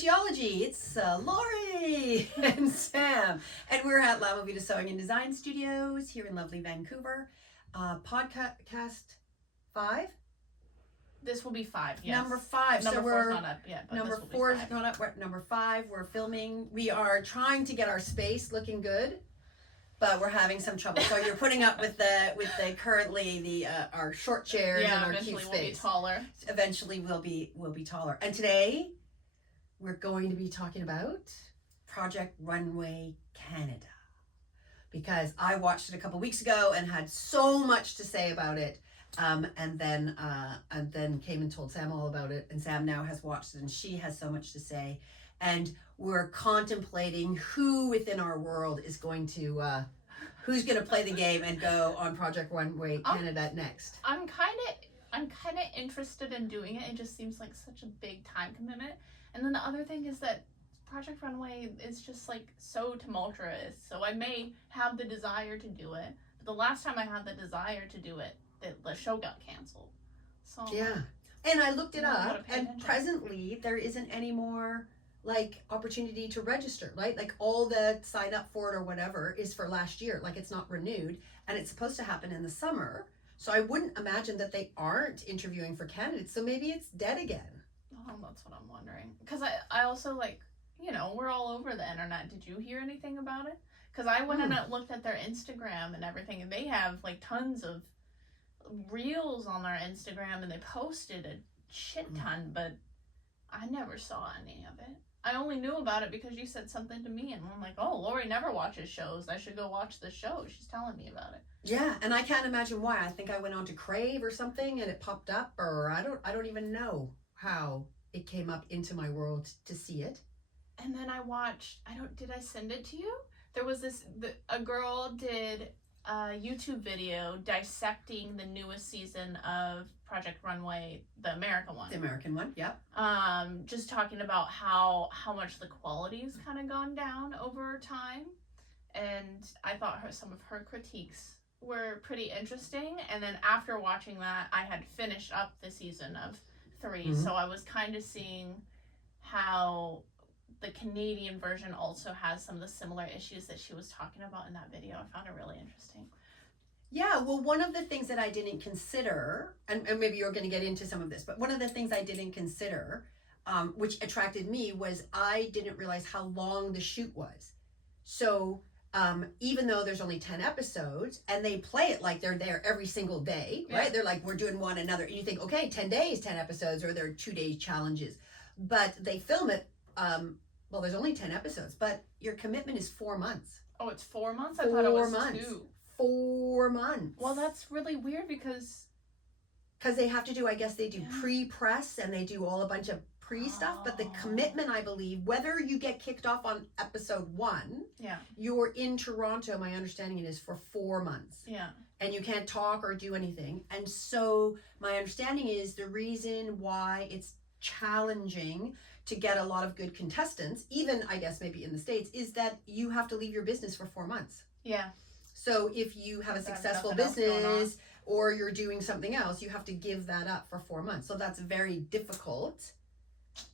Sewciology. It's Lori and Sam, and we're at La Movida Sewing and Design Studios here in lovely Vancouver. Podcast 5. This will be 5. Yes. Number 5. Number so 4's we're not up yet. But number this will 4 be is 5. not up. We're at number 5. We're filming. We are trying to get our space looking good, but we're having some trouble. So you're putting up with the currently the our short chairs and our cute space. Eventually we'll be taller. Eventually we'll be taller. And today we're going to be talking about Project Runway Canada, because I watched it a couple weeks ago and had so much to say about it. And then came and told Sam all about it, and Sam now has watched it and she has so much to say, and we're contemplating who within our world is going to who's going to play the game and go on Project Runway Canada next. I'm kind of interested in doing it. It just seems like such a big time commitment. And then the other thing is that Project Runway is just like so tumultuous. So I may have the desire to do it, but the last time I had the desire to do it, the show got canceled. So yeah, and I looked it up, and attention. Presently there isn't any more like opportunity to register, right? Like all the sign up for it or whatever is for last year. Like it's not renewed, and it's supposed to happen in the summer. So I wouldn't imagine that they aren't interviewing for candidates. So maybe it's dead again. Oh, that's what I'm wondering. Because I also, like, you know, we're all over the internet. Did you hear anything about it? Because I went and I looked at their Instagram and everything, and they have like tons of reels on their Instagram, and they posted a shit ton, but I never saw any of it. I only knew about it because you said something to me, and I'm like, oh, Lori never watches shows. I should go watch the show. She's telling me about it. Yeah, and I can't imagine why. I think I went on to Crave or something and it popped up, or I don't even know how it came up into my world to see it. And then I watched, did I send it to you? There was a girl did a YouTube video dissecting the newest season of Project Runway, the American one. The American one, yep. Just talking about how much the quality's kind of gone down over time. And I thought some of her critiques were pretty interesting. And then after watching that, I had finished up the season of 3. Mm-hmm. So I was kind of seeing how the Canadian version also has some of the similar issues that she was talking about in that video. I found it really interesting. Yeah, well, one of the things that I didn't consider, and maybe you're going to get into some of this, but one of the things I didn't consider, which attracted me, was I didn't realize how long the shoot was. So even though there's only 10 episodes, and they play it like they're there every single day, right? Yeah. They're like, we're doing one another. And you think, okay, 10 days, 10 episodes, or they're 2-day challenges. But they film it, well, there's only 10 episodes, but your commitment is 4 months. Oh, it's 4 months? I thought it was 2. 4 months. Well, that's really weird because they have to do, I guess they do pre-press and they do all a bunch of pre-stuff, but the commitment, I believe, whether you get kicked off on episode 1, you're in Toronto, my understanding it is, for 4 months. Yeah. And you can't talk or do anything. And so my understanding is the reason why it's challenging to get a lot of good contestants, even I guess maybe in the States, is that you have to leave your business for 4 months. Yeah. So if you have a successful business or you're doing something else, you have to give that up for 4 months. So that's very difficult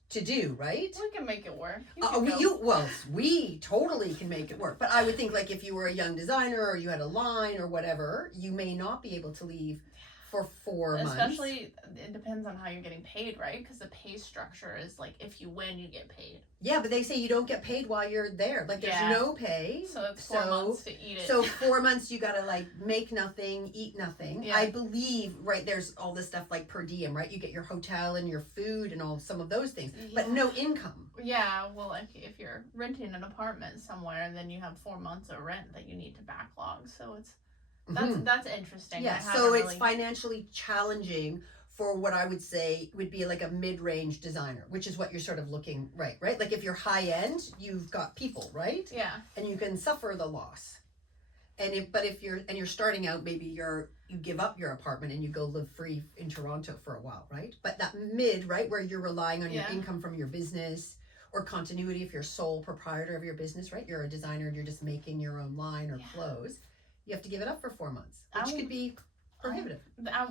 to do, right? We can make it work. We totally can make it work. But I would think, like, if you were a young designer or you had a line or whatever, you may not be able to leave for 4 months. Especially, it depends on how you're getting paid, right? Because the pay structure is like, if you win, you get paid. Yeah, but they say you don't get paid while you're there. Like, there's no pay. So it's 4 months to eat it. So 4 months, you gotta, like, make nothing, eat nothing. Yeah. I believe, right, there's all this stuff like per diem, right? You get your hotel and your food and all some of those things, but no income. Yeah, well, if you're renting an apartment somewhere and then you have 4 months of rent that you need to backlog, so it's that's interesting. Yeah, so it's financially challenging for what I would say would be like a mid-range designer, which is what you're sort of looking, right? Like if you're high end, you've got people, right? Yeah. And you can suffer the loss. And if you're starting out, maybe you give up your apartment and you go live free in Toronto for a while, right? But that mid, right, where you're relying on your income from your business, or continuity if you're sole proprietor of your business, right? You're a designer and you're just making your own line or clothes. You have to give it up for 4 months, which could be prohibitive.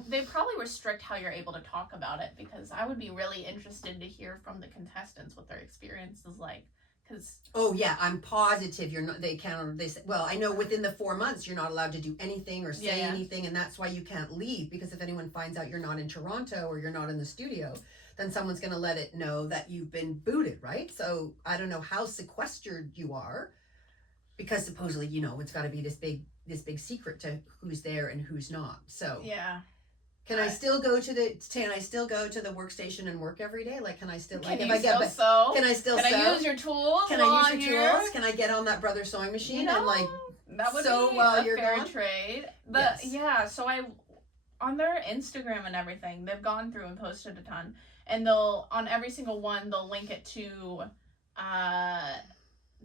They probably restrict how you're able to talk about it, because I would be really interested to hear from the contestants what their experience is like. Cause oh yeah, I'm positive you're not. They can't. They say, well, I know within the 4 months you're not allowed to do anything or say anything, and that's why you can't leave. Because if anyone finds out you're not in Toronto or you're not in the studio, then someone's going to let it know that you've been booted, right? So I don't know how sequestered you are, because supposedly it's got to be this big secret to who's there and who's not. So yeah. Can I still go to the workstation and work every day? Like, can I still, like, Can if I get sew? Can I still Can sew? I use your tools? Can I use your tools? Can I get on that brother sewing machine and like that would sew be while a you're fair gone? trade? Yes. Yeah, so on their Instagram and everything, they've gone through and posted a ton, and they'll, on every single one, they'll link it to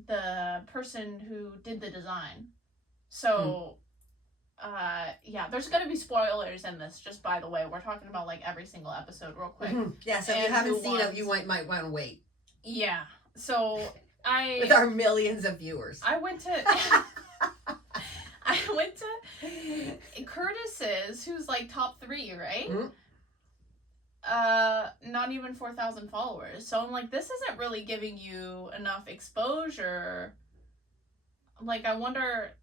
the person who did the design. So yeah, there's gonna be spoilers in this, just by the way. We're talking about like every single episode real quick. Yeah, so if you haven't seen it, you might want to wait. Yeah. So with our millions of viewers. I went to Curtis's, who's like top 3, right? Not even 4,000 followers. So I'm like, this isn't really giving you enough exposure. Like, I wonder.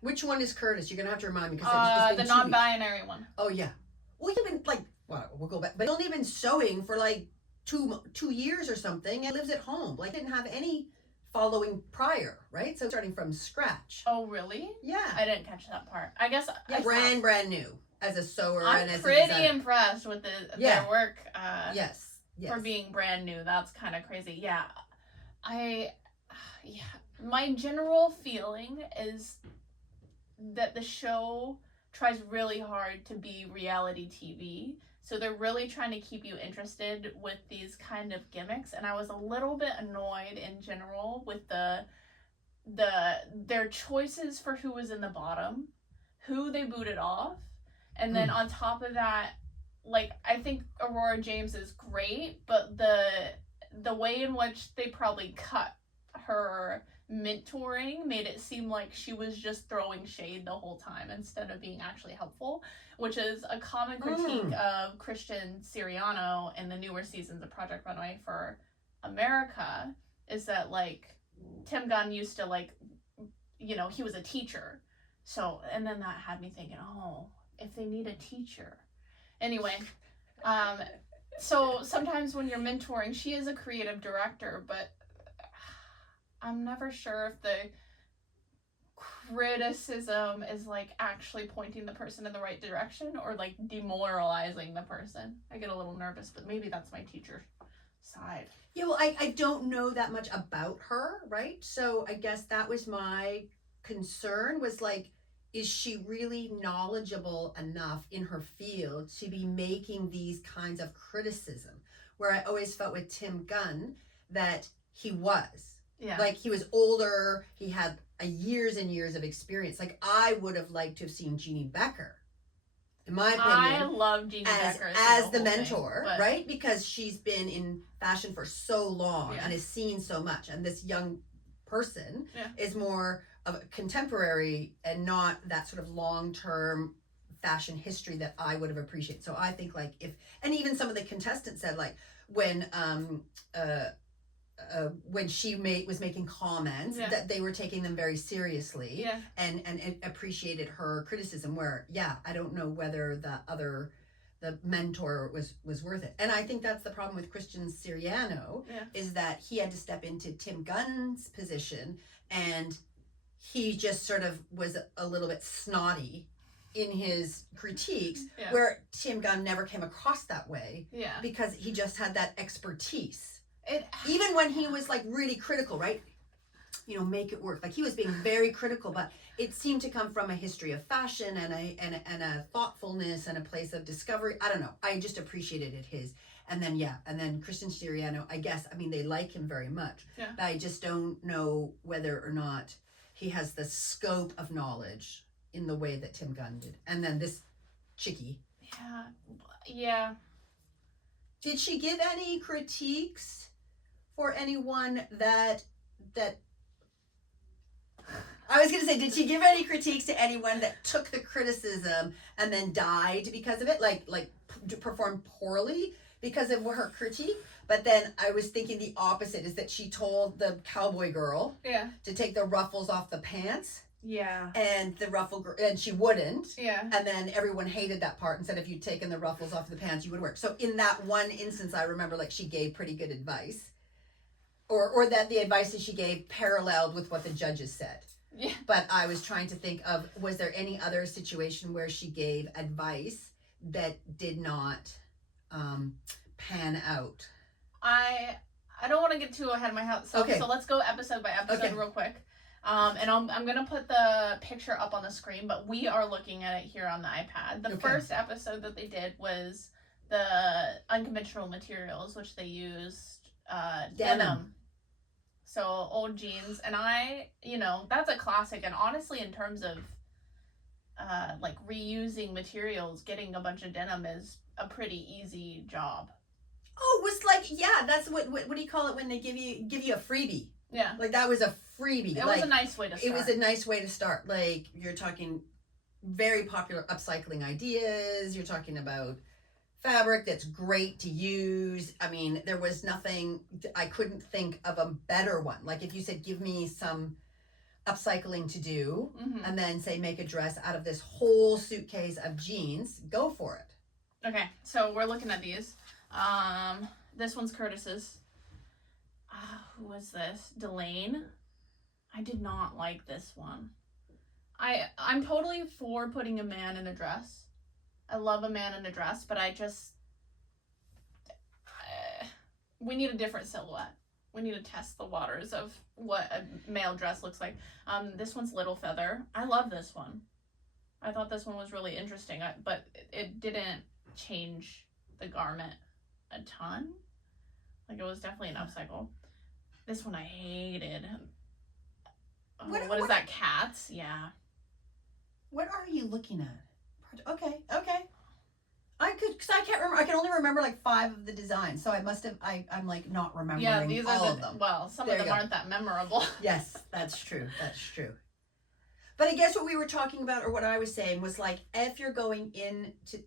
Which one is Curtis? You're gonna have to remind me, because the non-binary one. Oh yeah. Well, you've been like, well, we'll go back, but he's only been sewing for like 2 years or something, and lives at home. Like, didn't have any following prior, right? So starting from scratch. Oh really? Yeah. I didn't catch that part. I guess brand new as a sewer. I'm and pretty as a designer. impressed with their work. Yes. For being brand new. That's kind of crazy. Yeah. My general feeling is that the show tries really hard to be reality TV. So they're really trying to keep you interested with these kind of gimmicks. And I was a little bit annoyed in general with their choices for who was in the bottom, who they booted off. And then on top of that, like, I think Aurora James is great, but the way in which they probably cut her mentoring made it seem like she was just throwing shade the whole time instead of being actually helpful, which is a common critique of Christian Siriano in the newer seasons of Project Runway for America, is that, like, Tim Gunn used to, like, he was a teacher. So, and then that had me thinking, oh, if they need a teacher. Anyway, so sometimes when you're mentoring, she is a creative director, but I'm never sure if the criticism is like actually pointing the person in the right direction or like demoralizing the person. I get a little nervous, but maybe that's my teacher side. Yeah, well, I don't know that much about her, right? So I guess that was my concern, was like, is she really knowledgeable enough in her field to be making these kinds of criticism? Where I always felt with Tim Gunn that he was. Yeah. Like, he was older, he had years and years of experience. Like, I would have liked to have seen Jeannie Becker, in my opinion. I love Jeannie Becker as the mentor, thing, right? Because she's been in fashion for so long and has seen so much. And this young person is more of a contemporary and not that sort of long-term fashion history that I would have appreciated. So I think, like, and even some of the contestants said, like, when she was making comments, that they were taking them very seriously, and appreciated her criticism, where I don't know whether the mentor was worth it. And I think that's the problem with Christian Siriano, is that he had to step into Tim Gunn's position, and he just sort of was a little bit snotty in his critiques, where Tim Gunn never came across that way, because he just had that expertise. Even when he was, like, really critical, right? Make it work. Like, he was being very critical, but it seemed to come from a history of fashion and a thoughtfulness and a place of discovery. I don't know. I just appreciated it and then Christian Siriano, I guess, I mean, they like him very much, but I just don't know whether or not he has the scope of knowledge in the way that Tim Gunn did. And then this chickie. Yeah. Did she give any critiques for anyone that I was gonna say, did she give any critiques to anyone that took the criticism and then died because of it, performed poorly because of her critique? But then I was thinking the opposite is that she told the cowboy girl Yeah. to take the ruffles off the pants. Yeah. And and she wouldn't. Yeah. And then everyone hated that part and said if you'd taken the ruffles off the pants, you would work. So in that one instance, I remember like she gave pretty good advice, or that the advice that she gave paralleled with what the judges said. Yeah. But I was trying to think of, was there any other situation where she gave advice that did not pan out? I don't want to get too ahead of my house. So let's go episode by episode real quick. And I'm going to put the picture up on the screen, but we are looking at it here on the iPad. The first episode that they did was the unconventional materials, which they used denim. So old jeans. And that's a classic. And honestly, in terms of like reusing materials, getting a bunch of denim is a pretty easy job. Oh, it was like, yeah, that's what do you call it when they give you a freebie? Yeah. Like that was a freebie. It was a nice way to start. It was a nice way to start. Like you're talking very popular upcycling ideas. You're talking about fabric that's great to use. I mean, there was nothing, I couldn't think of a better one. Like if you said, give me some upcycling to do, and then say make a dress out of this whole suitcase of jeans, go for it. Okay, so we're looking at these. This one's Curtis's. Who was this? Delane. I did not like this one. I'm totally for putting a man in a dress. I love a man in a dress, but I just we need a different silhouette. We need to test the waters of what a male dress looks like. This one's Little Feather. I love this one. I thought this one was really interesting, but it didn't change the garment a ton. Like it was definitely an upcycle. This one I hated. Oh, what is that? Cats? Yeah. What are you looking at? Okay. I can't remember. I can only remember like 5 of the designs, so I must have. I'm like not remembering. Yeah, these are all of them. Well, some of them aren't that memorable. Yes, that's true. But I guess what we were talking about, or what I was saying, was like if you're going into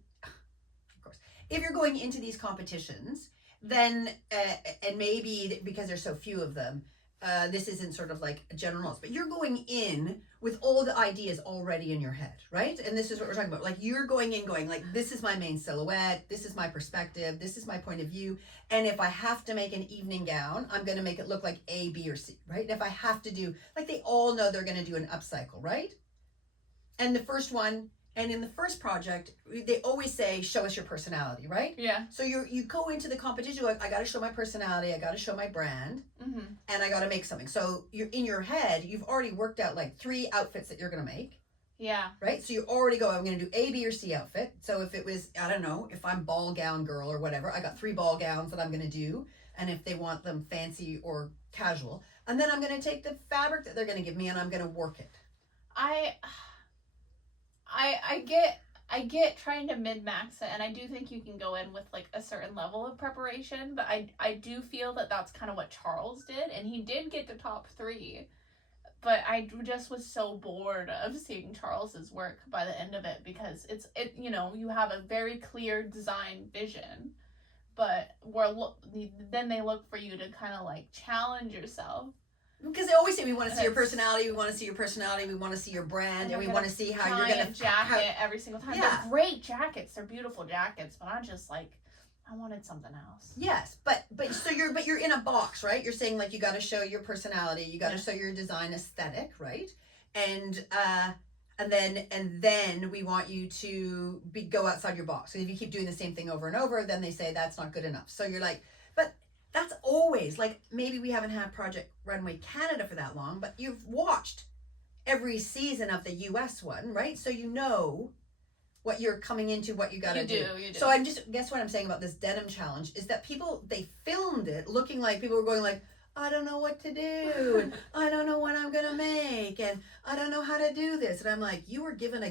these competitions, then and maybe because there's so few of them, this isn't sort of like a general knowledge, but you're going in with all the ideas already in your head, right? And this is what we're talking about. Like you're going like, this is my main silhouette, this is my perspective, this is my point of view, and if I have to make an evening gown, I'm going to make it look like A, B, or C, right? And if I have to do, like they all know they're going to do an upcycle, right? And the first one, and in the first project, they always say, show us your personality, right? Yeah. So you go into the competition like, I got to show my personality, I got to show my brand, and I got to make something. So you're in your head, you've already worked out like 3 outfits that you're going to make. Yeah. Right? So you already go, I'm going to do A, B, or C outfit. So if it was, I don't know, if I'm ball gown girl or whatever, I got 3 ball gowns that I'm going to do. And if they want them fancy or casual, and then I'm going to take the fabric that they're going to give me and I'm going to work it. I get trying to min-max it, and I do think you can go in with like a certain level of preparation, but I do feel that that's kind of what Charles did, and he did get to top 3, but I just was so bored of seeing Charles's work by the end of it, because you have a very clear design vision, but then they look for you to kind of like challenge yourself. Because they always say we want to see your personality, we want to see your personality, we want to see your brand, and we want to see how you're going to jacket every single time. Yeah. They're great jackets, they're beautiful jackets, but I'm just like, I wanted something else. Yes, but you're in a box, right? You're saying like you got to show your personality, you got to show your design aesthetic, right? And then we want you to go outside your box. So if you keep doing the same thing over and over, then they say that's not good enough. So you're like, but that's always like, maybe we haven't had Project Runway Canada for that long, but you've watched every season of the US one, right? So you know what you're coming into, what you got to do. You do. So I'm just, guess what I'm saying about this denim challenge is that they filmed it looking like people were going like, I don't know what to do, and I don't know what I'm going to make, and I don't know how to do this. And I'm like, you were given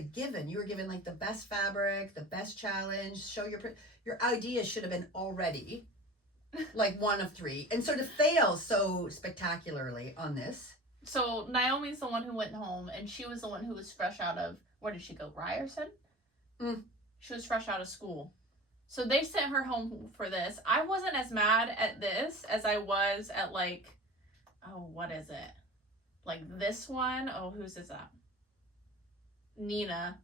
you were given like the best fabric, the best challenge, show your ideas should have been already like 1 of 3. And so to fail so spectacularly on this. So Naomi's the one who went home, and she was the one who was fresh out of, where did she go? Ryerson? Mm. She was fresh out of school. So they sent her home for this. I wasn't as mad at this as I was at, like, oh, what is it? Like this one? Oh, whose is that? Nina.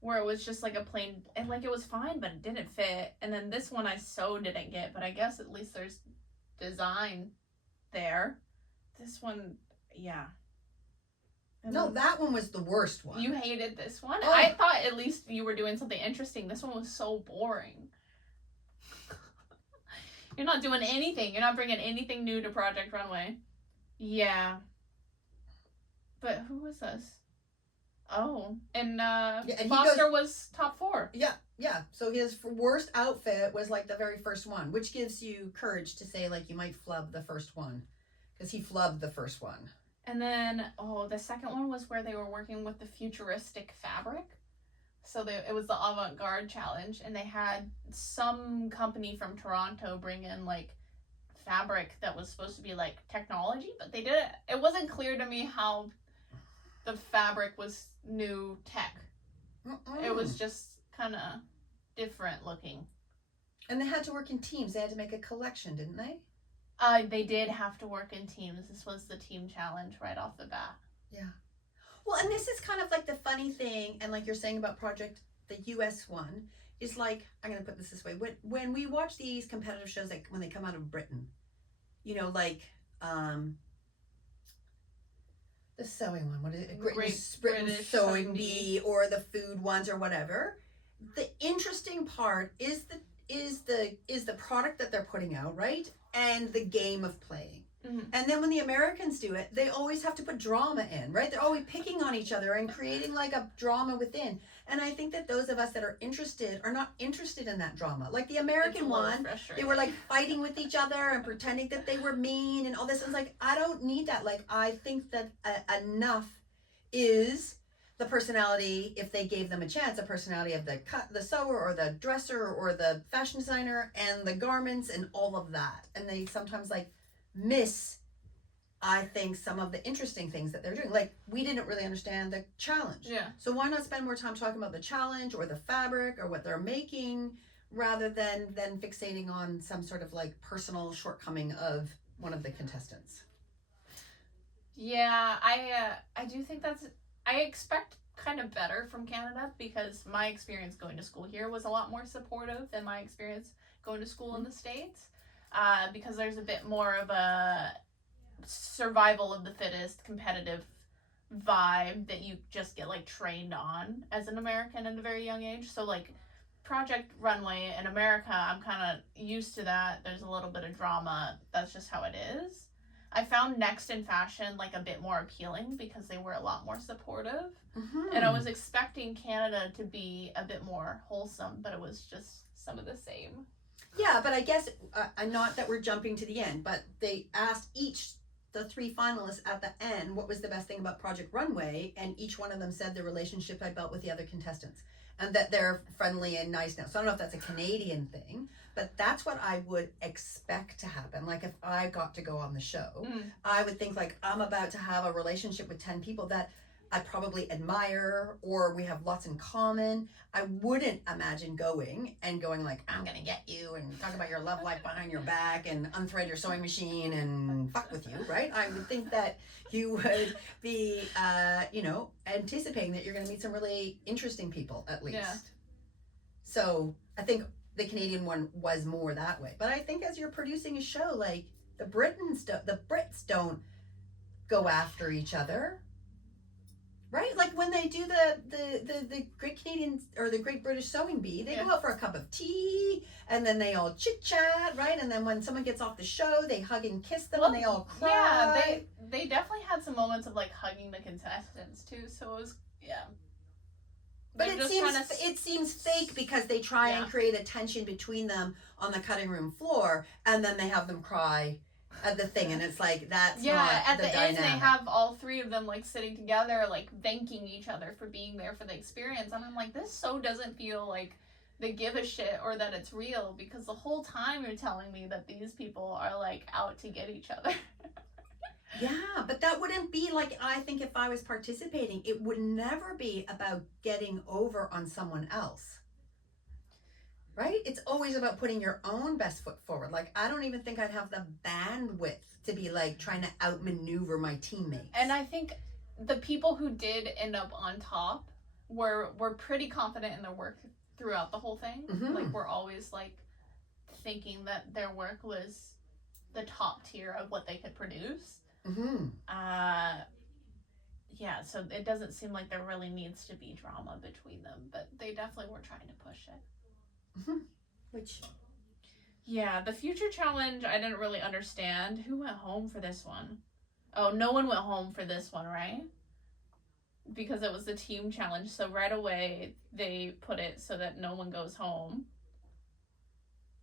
Where it was just like a plain, and like it was fine, but it didn't fit. And then this one I so didn't get, but I guess at least there's design there. This one, yeah. And No, that one was the worst one. you hated this one? Oh. I thought at least you were doing something interesting. This one was so boring. You're not doing anything. You're not bringing anything new to Project Runway. Yeah. But who was this? Oh. And, and Foster was top 4. Yeah. So his worst outfit was like the very first one, which gives you courage to say like you might flub the first one, because he flubbed the first one. And then, the second one was where they were working with the futuristic fabric. So it was the avant-garde challenge, and they had some company from Toronto bring in, like, fabric that was supposed to be, like, technology, but they didn't. It wasn't clear to me how the fabric was new tech. It was just kind of different looking. And they had to work in teams. They had to make a collection, didn't they? They did have to work in teams. This was the team challenge right off the bat. Yeah. Well, and this is kind of like the funny thing, and like you're saying about Project, the US one, is like, I'm going to put this way. When we watch these competitive shows, like when they come out of Britain, you know, like the sewing one, what is it? Great British Sewing Bee, or the food ones or whatever. The interesting part is the product that they're putting out, right? And the game of playing. Mm-hmm. And then when the Americans do it, they always have to put drama in, right? They're always picking on each other and creating like a drama within. And I think that those of us that are interested are not interested in that drama. Like the American one, they were like fighting with each other and pretending that they were mean and all this. And it's like, I don't need that. Like, I think that enough is the personality, if they gave them a chance, the personality of the sewer or the dresser or the fashion designer and the garments and all of that. And they sometimes like miss, I think, some of the interesting things that they're doing. Like, we didn't really understand the challenge. Yeah. So why not spend more time talking about the challenge or the fabric or what they're making, rather than fixating on some sort of like personal shortcoming of one of the contestants. Yeah, I do think I expect kind of better from Canada, because my experience going to school here was a lot more supportive than my experience going to school in the States, because there's a bit more of a survival of the fittest competitive vibe that you just get like trained on as an American at a very young age. So like Project Runway in America, I'm kind of used to that. There's a little bit of drama. That's just how it is. I found Next in Fashion like a bit more appealing because they were a lot more supportive. Mm-hmm. And I was expecting Canada to be a bit more wholesome, but it was just some of the same. Yeah, but I guess, not that we're jumping to the end, but they asked the 3 finalists at the end what was the best thing about Project Runway, and each one of them said the relationship I built with the other contestants, and that they're friendly and nice now. So I don't know if that's a Canadian thing, but that's what I would expect to happen. Like, if I got to go on the show, I would think like, I'm about to have a relationship with 10 people that I probably admire, or we have lots in common. I wouldn't imagine going like, I'm gonna get you and talk about your love life behind your back and unthread your sewing machine and fuck with you, right? I would think that you would be, anticipating that you're gonna meet some really interesting people at least. Yeah. So I think the Canadian one was more that way. But I think as you're producing a show, like the Brits don't go after each other. Right? Like when they do the Great Canadian or the Great British Sewing Bee, they go out for a cup of tea and then they all chit chat, right? And then when someone gets off the show, they hug and kiss them and they all cry. Yeah, they definitely had some moments of like hugging the contestants too. So it was, yeah. But it seems fake because they try and create a tension between them on the cutting room floor, and then they have them cry at the thing, and it's like, that's not at the dynamic. end they have all 3 of them like sitting together, like thanking each other for being there for the experience, and I'm like, this so doesn't feel like they give a shit or that it's real, because the whole time you're telling me that these people are like out to get each other. Yeah, but that wouldn't be like, I think if I was participating, it would never be about getting over on someone else. Right? It's always about putting your own best foot forward. Like, I don't even think I'd have the bandwidth to be like trying to outmaneuver my teammates. And I think the people who did end up on top were pretty confident in their work throughout the whole thing. Mhm. Like, we're always like thinking that their work was the top tier of what they could produce. Mm-hmm. Yeah, so it doesn't seem like there really needs to be drama between them, but they definitely were trying to push it. Mm-hmm. Which, yeah, the future challenge I didn't really understand. Who went home for this one? Oh, no one went home for this one, right? Because it was the team challenge, so right away they put it so that no one goes home.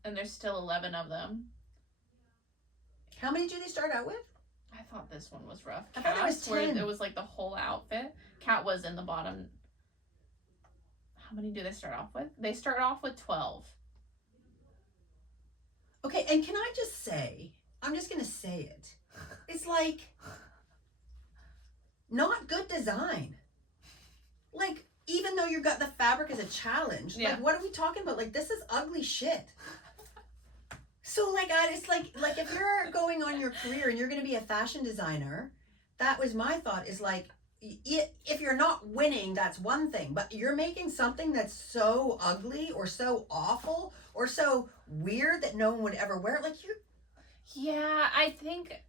And there's still 11 of them. how many do they start out with? I thought this one was rough. I thought it was 10. It was like the whole outfit. Kat was in the bottom. How many do they start off with? They start off with 12. Okay, and can I just say, I'm just going to say it. It's like, not good design. Like, even though you got the fabric as a challenge, Yeah. like, what are we talking about? Like, this is ugly shit. So, like, it's like if you're going on your career and you're going to be a fashion designer, that was my thought, is like, if you're not winning, that's one thing, but you're making something that's so ugly or so awful or so weird that no one would ever wear it. Like, you. Yeah, I think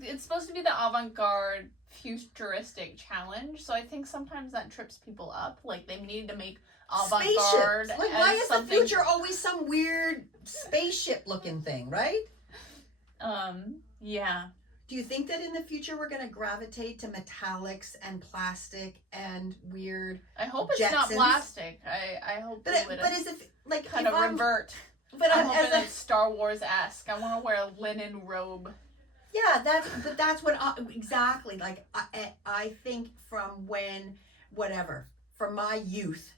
it's supposed to be the avant-garde futuristic challenge, so I think sometimes that trips people up. Like, they need to make avant-garde. Spaceships. Like, why is the future always some weird spaceship looking thing, right? Yeah. Do you think that in the future we're going to gravitate to metallics and plastic and weird? I hope it's not Jetsons? Plastic. I hope But they would is it like kind if of I'm- revert. But I'm as hoping a, it's Star Wars-esque. I want to wear a linen robe. yeah, that's what exactly. Like, I think from from my youth,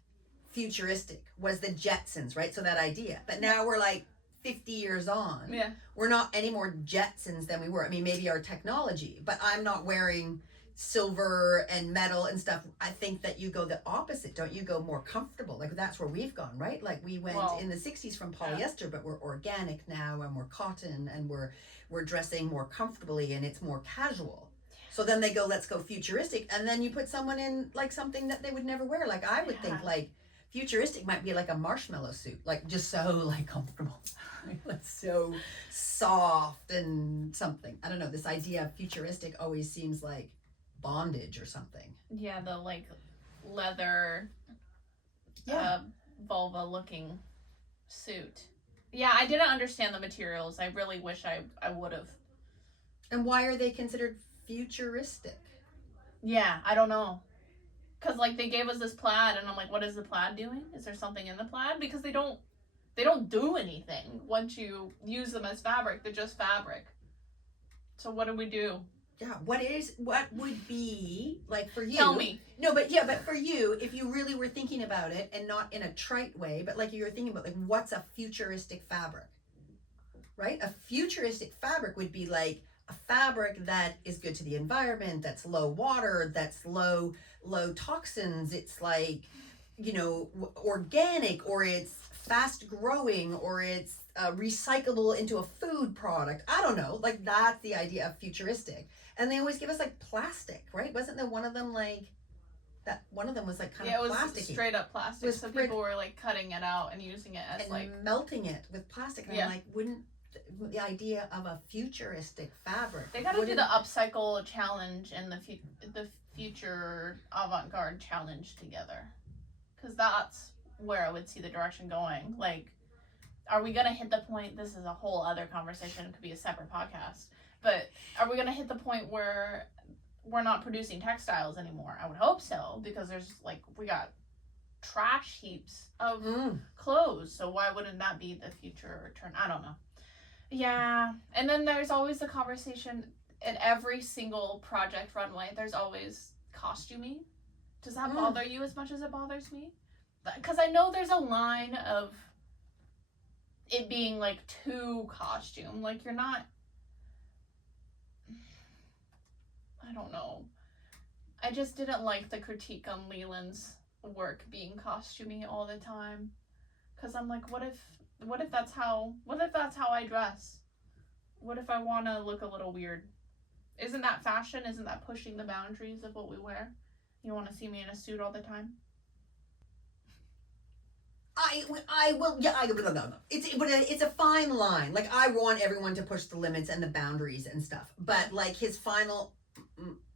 futuristic was the Jetsons, right? So that idea. But now we're like 50 years on. Yeah. We're not any more Jetsons than we were. I mean, maybe our technology, but I'm not wearing silver and metal and stuff. I think that you go the opposite. Don't you go more comfortable? Like, that's where we've gone, right? Like, we went in the 60s from polyester, but we're organic now, and we're cotton, and we're dressing more comfortably, and it's more casual. So then they go, let's go futuristic, and then you put someone in like something that they would never wear. Like, I would think like futuristic might be like a marshmallow suit, like just so like comfortable. Like, so soft and something. I don't know. This idea of futuristic always seems like bondage or something. Yeah, the like leather, vulva looking suit. Yeah, I didn't understand the materials. I really wish I would have. And why are they considered futuristic? Yeah, I don't know. Cause like they gave us this plaid, and I'm like, what is the plaid doing? Is there something in the plaid? Because they don't do anything once you use them as fabric. They're just fabric. So what do we do? Yeah, what would be like for you? Tell me. No, but for you, if you really were thinking about it, and not in a trite way, but like you were thinking about like, what's a futuristic fabric? Right? A futuristic fabric would be like a fabric that is good to the environment, that's low water, that's low toxins. It's like, organic, or it's fast growing, or it's recyclable into a food product. I don't know. Like, that's the idea of futuristic. And they always give us like plastic, right? Wasn't there one of them like that? One of them was like kind of plastic. Yeah, it was straight up plastic. So people were like cutting it out and using it as like melting it with plastic. And I'm like, wouldn't the idea of a futuristic fabric? They got to do the upcycle challenge and the future avant-garde challenge together, because that's where I would see the direction going. Like, are we gonna hit the point? This is a whole other conversation. It could be a separate podcast. But are we gonna hit the point where we're not producing textiles anymore? I would hope so, because there's like, we got trash heaps of clothes. So why wouldn't that be the future turn? I don't know. Yeah. And then there's always the conversation at every single Project Runway. There's always costuming. Does that bother you as much as it bothers me? Because I know there's a line of it being like too costume. Like, you're not. I don't know. I just didn't like the critique on Leland's work being costumey all the time. Cause I'm like, what if that's how I dress? What if I want to look a little weird? Isn't that fashion? Isn't that pushing the boundaries of what we wear? You want to see me in a suit all the time? I will, yeah, no. It's a fine line. Like, I want everyone to push the limits and the boundaries and stuff. But, like, his final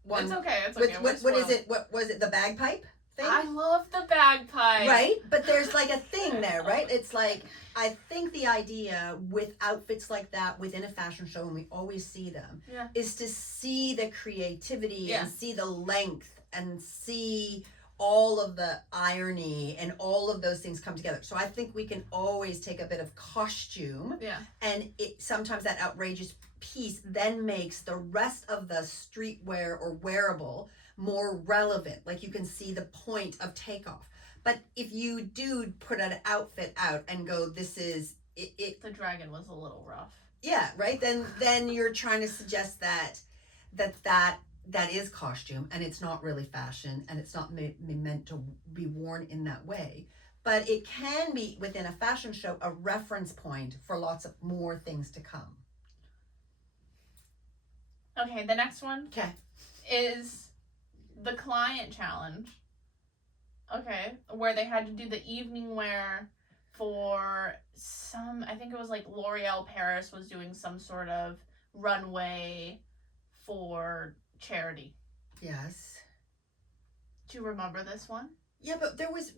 one. It's okay. What is it? What was it? The bagpipe thing? I love the bagpipe. Right? But there's, like, a thing there, right? It's like, I think the idea with outfits like that within a fashion show, and we always see them, is to see the creativity and see the length and see all of the irony and all of those things come together. So I think we can always take a bit of costume, and sometimes that outrageous piece then makes the rest of the streetwear or wearable more relevant. Like, you can see the point of takeoff. But if you do put an outfit out and go, this is it, the dragon was a little rough. Yeah, right. Then you're trying to suggest that is costume, and it's not really fashion, and it's not meant to be worn in that way. But it can be, within a fashion show, a reference point for lots of more things to come. Okay, the next one is the client challenge. Okay, where they had to do the evening wear for I think it was like L'Oreal Paris was doing some sort of runway for charity. Yes. Do you remember this one? Yeah, but there was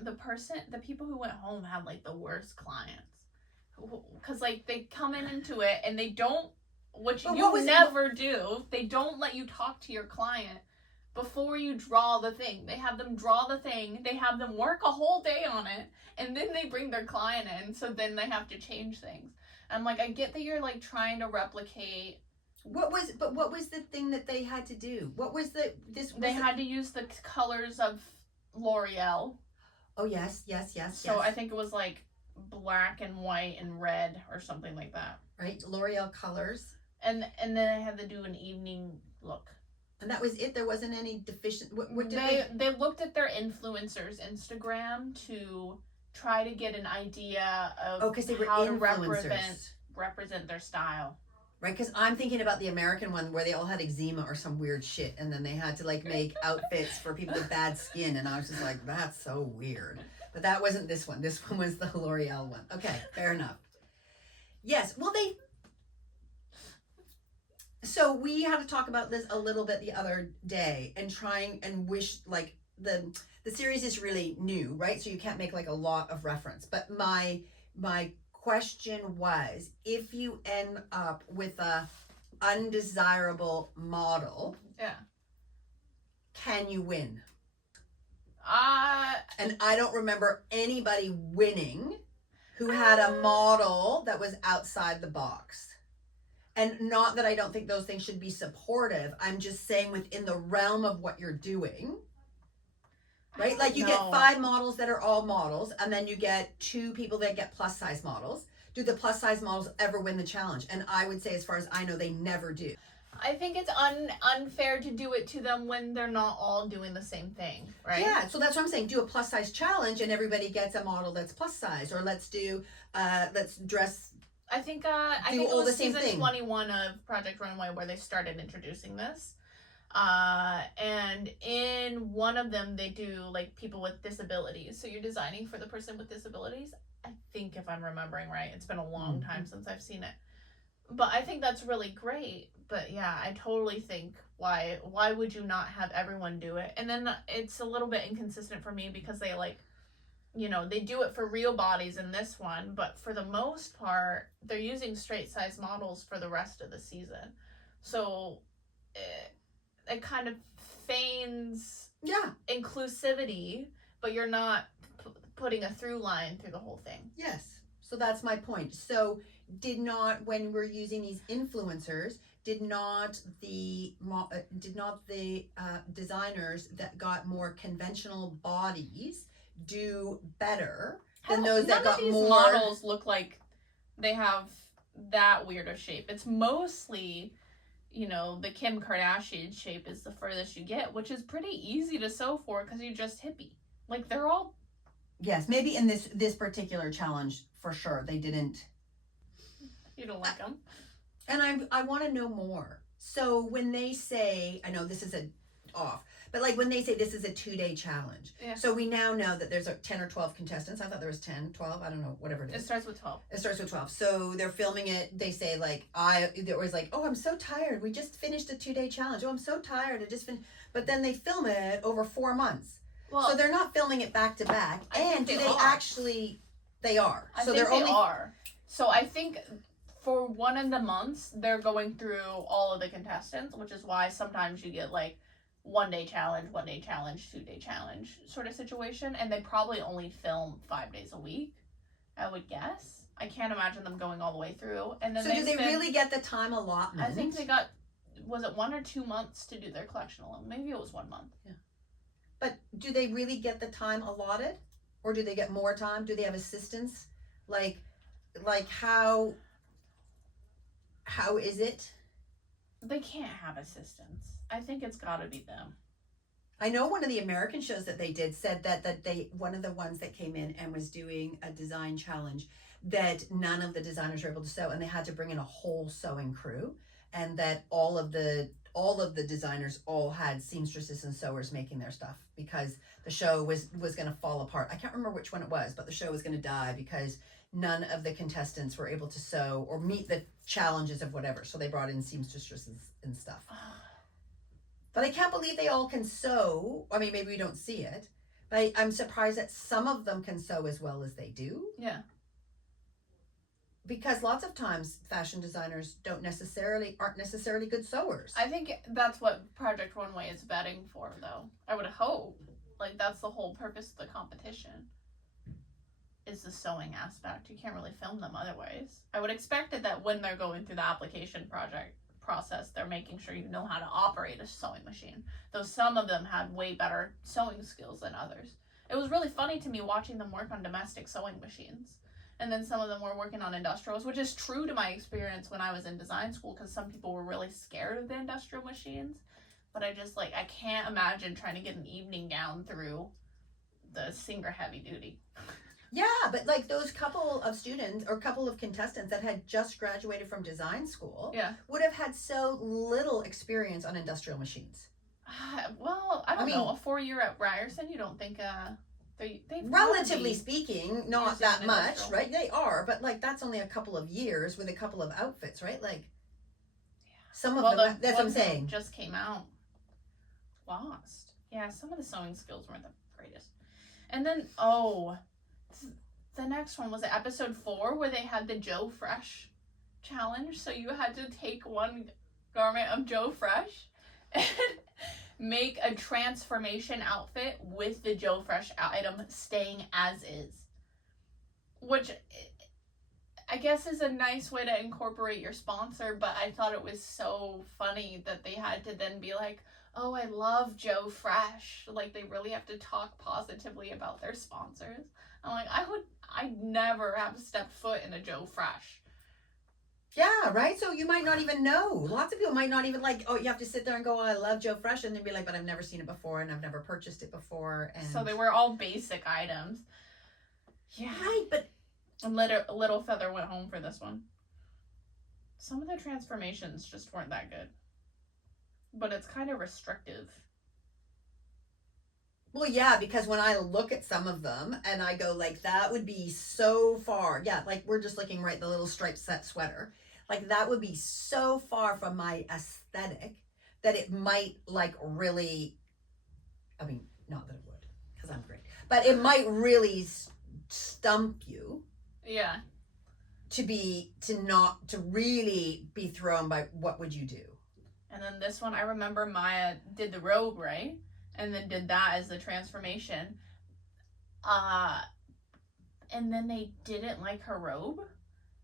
the people who went home had like the worst clients, because like they come into it and they don't, which you never do. They don't let you talk to your client before you draw the thing. They have them draw the thing. They have them work a whole day on it, and then they bring their client in. So then they have to change things. I'm like, I get that you're like trying to replicate. What was the thing that they had to do? They had to use the colors of L'Oreal. Oh, yes. So I think it was like black and white and red or something like that. Right, L'Oreal colors. And then I had to do an evening look. And that was it? There wasn't any deficient... What did they looked at their influencers' Instagram to try to get an idea of how to represent their style. Right, because I'm thinking about the American one where they all had eczema or some weird shit, and then they had to like make outfits for people with bad skin, and I was just like, that's so weird. But that wasn't this one. This one was the L'Oreal one. Okay, fair enough. Yes, well so we had to talk about this a little bit the other day, and trying and wish, like, the series is really new, right? So you can't make like a lot of reference. But my question was, if you end up with a undesirable model, can you win? And I don't remember anybody winning who had a model that was outside the box. And not that I don't think those things should be supportive. I'm just saying within the realm of what you're doing. Right? Like, you get 5 models that are all models, and then you get 2 people that get plus size models. Do the plus size models ever win the challenge? And I would say, as far as I know, they never do. I think it's unfair to do it to them when they're not all doing the same thing, right? Yeah, so that's what I'm saying. Do a plus size challenge, and everybody gets a model that's plus size. Or let's dress... I think it was season 21 of Project Runway where they started introducing this. And in one of them, they do like people with disabilities. So you're designing for the person with disabilities. I think, if I'm remembering right, it's been a long time since I've seen it. But I think that's really great. But yeah, I totally think why would you not have everyone do it? And then it's a little bit inconsistent for me because they they do it for real bodies in this one, but for the most part, they're using straight size models for the rest of the season. So it kind of feigns inclusivity, but you're not putting a through line through the whole thing. Yes. So that's my point. So when we're using these influencers, did not the designers that got more conventional bodies do better than those that got more? None of these models look like they have that weird of shape. It's mostly you know, the Kim Kardashian shape is the furthest you get, which is pretty easy to sew for because you're just hippie. Like, they're all... Yes, maybe in this particular challenge, for sure, they didn't. You don't like them? And I want to know more. So when they say, I know this is off, but like when they say this is a 2-day challenge. Yeah. So we now know that there's 10 or 12 contestants. I thought there was 10, 12, I don't know, whatever it is. It starts with 12. It starts with 12. So they're filming it. They say like, there was like, oh, I'm so tired. We just finished a 2-day challenge. Oh, I'm so tired. I just finished. But then they film it over 4 months. Well, so they're not filming it back to back. And do they actually, they are. So they are. So I think for one of the months, they're going through all of the contestants, which is why sometimes you get like 1-day challenge, 1-day challenge, 2-day challenge sort of situation. And they probably only film 5 days a week, I would guess. I can't imagine them going all the way through. And then so do they really get the time allotment? I think they got, was it 1 or 2 months to do their collection alone? Maybe it was 1 month. Yeah. But do they really get the time allotted? Or do they get more time? Do they have assistants? Like how is it? They can't have assistants. I think it's got to be them. I know one of the American shows that they did said that they, one of the ones that came in and was doing a design challenge, that none of the designers were able to sew, and they had to bring in a whole sewing crew, and that all of the designers all had seamstresses and sewers making their stuff because the show was going to fall apart. I can't remember which one it was, but the show was going to die because none of the contestants were able to sew or meet the challenges of whatever. So they brought in seamstresses and stuff. But I can't believe they all can sew. I mean, maybe we don't see it, but I'm surprised that some of them can sew as well as they do. Yeah. Because lots of times fashion designers aren't necessarily good sewers. I think that's what Project Runway is betting for, though. I would hope. Like, that's the whole purpose of the competition, is the sewing aspect. You can't really film them otherwise. I would expect it that when they're going through the application process, they're making sure you know how to operate a sewing machine. Though some of them had way better sewing skills than others. It was really funny to me watching them work on domestic sewing machines. And then some of them were working on industrials, which is true to my experience when I was in design school, because some people were really scared of the industrial machines. But I just, like, I can't imagine trying to get an evening gown through the Singer heavy duty. Yeah, but like those couple of students or couple of contestants that had just graduated from design school would have had so little experience on industrial machines. Well, I mean, know. A 4-year at Ryerson, you don't think... They relatively speaking, not that much, right? They are, but like that's only a couple of years with a couple of outfits, right? Like some of them, that's what I'm saying. Just came out lost. Yeah, some of the sewing skills weren't the greatest. And then, the next one was episode 4 where they had the Joe Fresh challenge. So you had to take one garment of Joe Fresh and make a transformation outfit with the Joe Fresh item staying as is. Which I guess is a nice way to incorporate your sponsor, but I thought it was so funny that they had to then be like, oh, I love Joe Fresh. Like, they really have to talk positively about their sponsors. I'm like, I'd never have stepped foot in a Joe Fresh. Yeah, right? So you might not even know. Lots of people might not even like, you have to sit there and go, I love Joe Fresh, and then be like, but I've never seen it before, and I've never purchased it before. And so they were all basic items. Yeah. Right, but... And Little Feather went home for this one. Some of the transformations just weren't that good. But it's kind of restrictive. Well, yeah, because when I look at some of them and I go like, that would be so far. Yeah, like we're just looking right, the little striped set sweater. Like that would be so far from my aesthetic that it might like really, I mean, not that it would, because I'm great, but it might really stump you. Yeah. To really be thrown by what would you do? And then this one, I remember Maya did the robe, right? And then did that as the transformation. And then they didn't like her robe.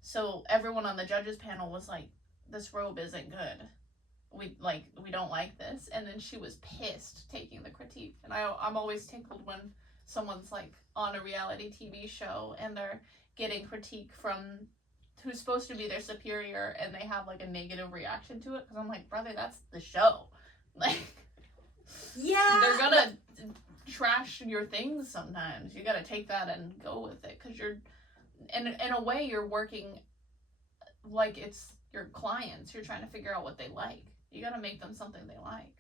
So everyone on the judges panel was like, this robe isn't good. We don't like this. And then she was pissed taking the critique. And I'm always tickled when someone's like on a reality TV show and they're getting critique from who's supposed to be their superior and they have like a negative reaction to it, because I'm like, brother, that's the show. Like, Yeah. they're gonna trash your things sometimes. You gotta take that and go with it, because you're, in a way, you're working like it's your clients. You're trying to figure out what they like. You gotta make them something they like.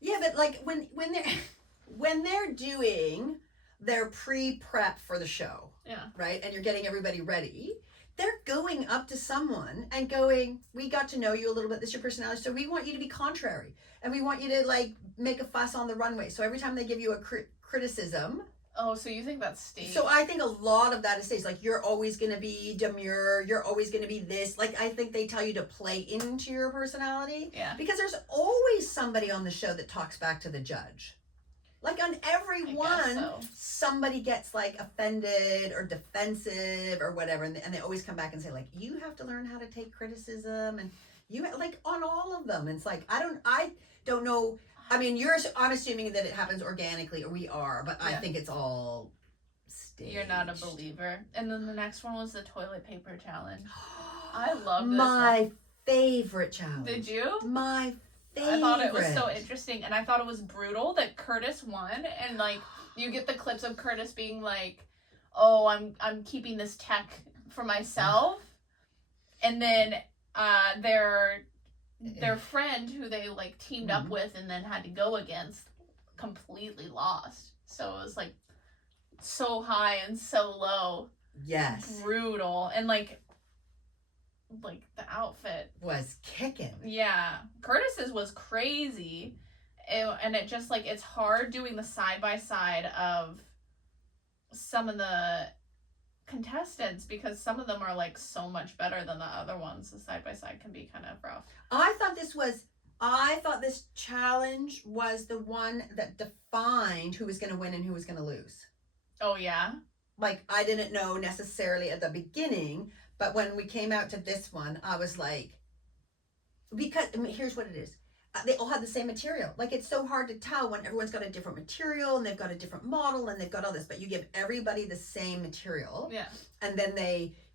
Yeah, but like when they're doing their pre-prep for the show, Yeah. right, and you're getting everybody ready, they're going up to someone and going, we got to know you a little bit, this is your personality, so we want you to be contrary, and we want you to like make a fuss on the runway. So every time they give you a criticism. Oh, so you think that's staged? So I think a lot of that is staged. Like, you're always going to be demure, you're always going to be this. Like, I think they tell you to play into your personality. Yeah. Because there's always somebody on the show that talks back to the judge. Like, on every one, somebody gets like offended or defensive or whatever, and they always come back and say like, you have to learn how to take criticism, and you like on all of them. It's like I don't know. I mean, I'm assuming that it happens organically, or we are, but I think it's all staged. You're not a believer. And then the next one was the toilet paper challenge. I love this My one. favorite challenge. Did you? My favorite. I thought it was so interesting, and I thought it was brutal that Curtis won, and like you get the clips of Curtis being like, "Oh, I'm keeping this tech for myself," and then their friend who they like teamed up with and then had to go against completely lost. So it was like so high and so low. Yes. Brutal. And like the outfit was kicking. Yeah. Curtis's was crazy. And it just like, it's hard doing the side by side of some of the contestants, because some of them are like so much better than the other ones. The side by side can be kind of rough. I thought this challenge was the one that defined who was going to win and who was going to lose. Oh yeah. Like, I didn't know necessarily at the beginning, but when we came out to this one, I was like, because I mean, here's what it is. They all had the same material. Like, it's so hard to tell when everyone's got a different material and they've got a different model and they've got all this, but you give everybody the same material. Yeah. And